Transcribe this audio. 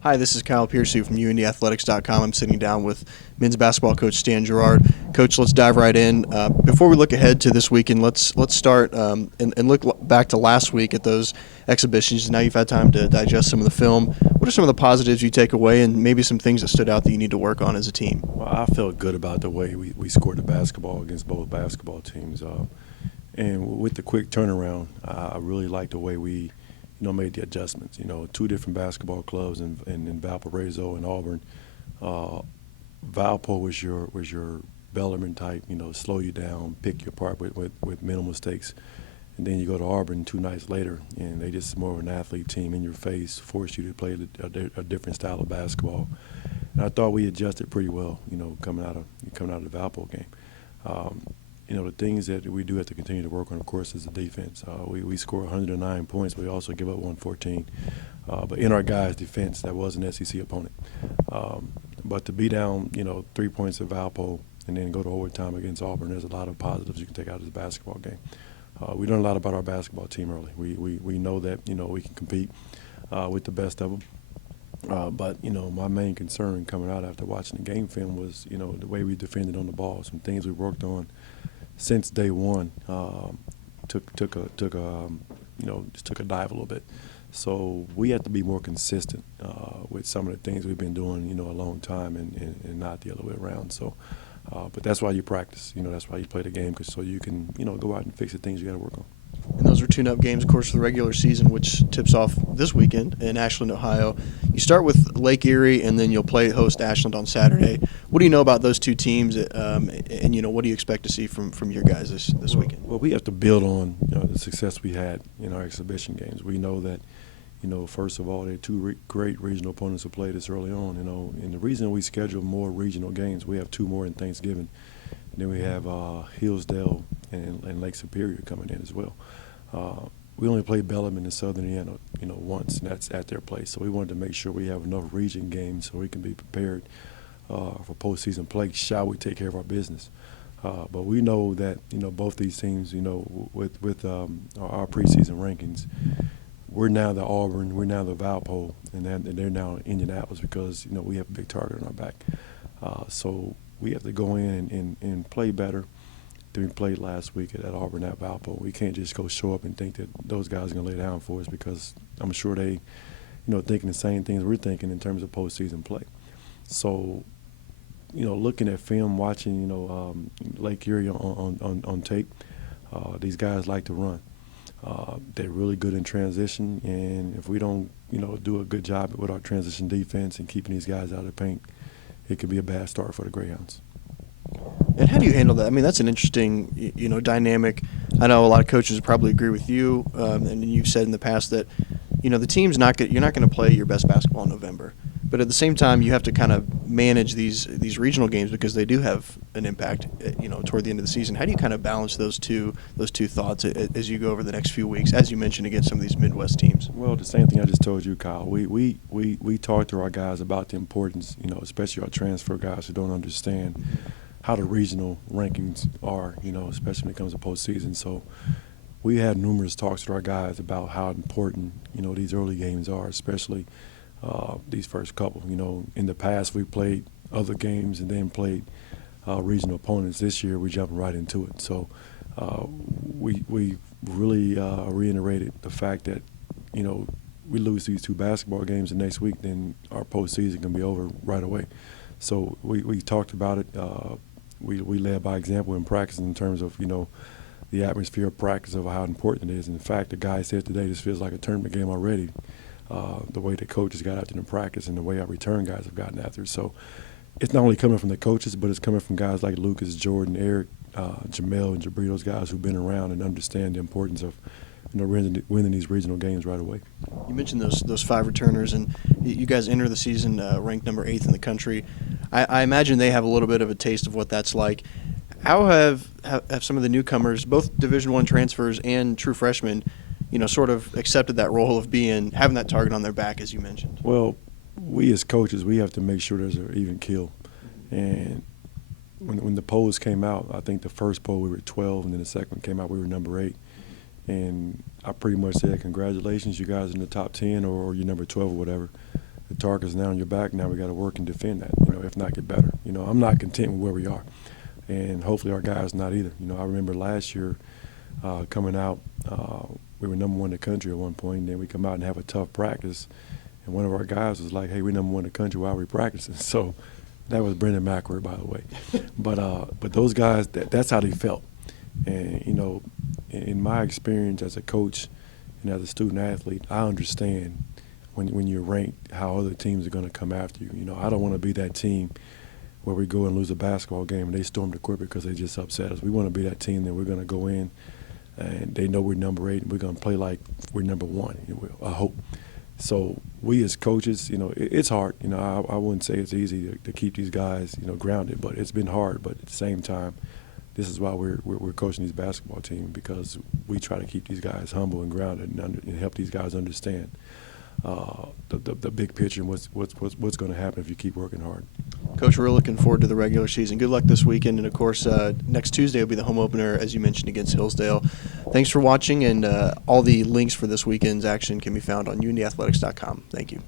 Hi, this is Kyle Piercy from UIndyAthletics.com. I'm sitting down with men's basketball coach Stan Gouard. Coach, let's dive right in. Before we look ahead to this weekend, let's start and look back to last week at those exhibitions. Now you've had time to digest some of the film. What are some of the positives you take away, and maybe some things that stood out that you need to work on as a team? Well, I felt good about the way we scored the basketball against both basketball teams. And with the quick turnaround, I really liked the way we made the adjustments. Two different basketball clubs in Valparaiso and Auburn. Valpo was your Bellarmine type, slow you down, pick you apart with minimal mistakes. And then you go to Auburn 2 nights later, and they just more of an athlete team in your face, force you to play a different style of basketball. And I thought we adjusted pretty well, coming out of the Valpo game. The things that we do have to continue to work on, of course, is the defense. We score 109 points, but we also give up 114. But in our guys' defense, that was an SEC opponent. But to be down, 3 points at Valpo and then go to overtime against Auburn, there's a lot of positives you can take out of this basketball game. We learned a lot about our basketball team early. We know that, we can compete with the best of them. But my main concern coming out after watching the game film was, the way we defended on the ball, some things we worked on since day one. Took a dive a little bit. So we have to be more consistent with some of the things we've been doing, a long time, and not the other way around. So, but that's why you practice. That's why you play the game, so you can, go out and fix the things you got to work on. And those are tune-up games, of course, for the regular season, which tips off this weekend in Ashland, Ohio. You start with Lake Erie, and then you'll play host Ashland on Saturday. What do you know about those two teams, and what do you expect to see from your guys this weekend? Well, we have to build on the success we had in our exhibition games. We know that, first of all, they're two great regional opponents who played this early on. And the reason we schedule more regional games, we have 2 more in Thanksgiving. And then we have Hillsdale and Lake Superior coming in as well. We only played Bellarmine and Southern Indiana, once, and that's at their place. So we wanted to make sure we have enough region games so we can be prepared for postseason play. Shall we take care of our business? But we know that both these teams, with our preseason rankings, we're now the Auburn, we're now the Valpo, and they're now in Indianapolis because we have a big target on our back. So we have to go in and play better than we played last week at Auburn at Valpo. We can't just go show up and think that those guys are going to lay down for us, because I'm sure they, thinking the same things we're thinking in terms of postseason play. So, looking at film, watching, Lake Erie on tape, these guys like to run. They're really good in transition, and if we don't, do a good job with our transition defense and keeping these guys out of the paint, it could be a bad start for the Greyhounds. And how do you handle that? I mean, that's an interesting, dynamic. I know a lot of coaches probably agree with you, and you've said in the past that, the team's you're not going to play your best basketball in November. But at the same time, you have to kind of manage these regional games because they do have an impact, toward the end of the season. How do you kind of balance those two thoughts as you go over the next few weeks, as you mentioned, against some of these Midwest teams? Well, the same thing I just told you, Kyle. We talk to our guys about the importance, especially our transfer guys who don't understand how the regional rankings are, especially when it comes to postseason. So we had numerous talks with our guys about how important, these early games are, especially these first couple. In the past we played other games and then played regional opponents. This year we jumped right into it. So we really reiterated the fact that, we lose these 2 basketball games the next week, then our postseason can be over right away. So we talked about it. We led by example in practice in terms of, the atmosphere of practice of how important it is. In fact, the guy said today this feels like a tournament game already, the way the coaches got after in practice and the way our return guys have gotten after. So it's not only coming from the coaches, but it's coming from guys like Lucas, Jordan, Eric, Jamel, and Jabri, those guys who've been around and understand the importance of winning these regional games right away. You mentioned those 5 returners, and you guys enter the season ranked number 8th in the country. I imagine they have a little bit of a taste of what that's like. How have some of the newcomers, both Division I transfers and true freshmen, sort of accepted that role of having that target on their back, as you mentioned? Well, we as coaches, we have to make sure there's an even kill. And when the polls came out, I think the first poll we were 12, and then the second one came out we were number 8. And I pretty much said, congratulations, you guys are in the top 10 or you're number 12 or whatever. The target's now on your back. Now we got to work and defend that, if not get better. I'm not content with where we are. And hopefully our guys not either. I remember last year coming out, we were number 1 in the country at one point, and then we come out and have a tough practice. And one of our guys was like, hey, we're number 1 in the country, why are we practicing? So that was Brendan Macquarie, by the way. But those guys, that's how they felt. And, in my experience as a coach and as a student athlete, I understand when you're ranked how other teams are going to come after you. I don't want to be that team where we go and lose a basketball game and they storm the court because they just upset us. We want to be that team that we're going to go in and they know we're number 8 and we're going to play like we're number 1, I hope. So we as coaches, it's hard. I wouldn't say it's easy to keep these guys, grounded, but it's been hard. But at the same time, this is why we're coaching these basketball teams, because we try to keep these guys humble and grounded and help these guys understand the big picture and what's going to happen if you keep working hard. Coach, we're looking forward to the regular season. Good luck this weekend, and of course, next Tuesday will be the home opener, as you mentioned, against Hillsdale. Thanks for watching, and all the links for this weekend's action can be found on UIndyathletics.com. Thank you.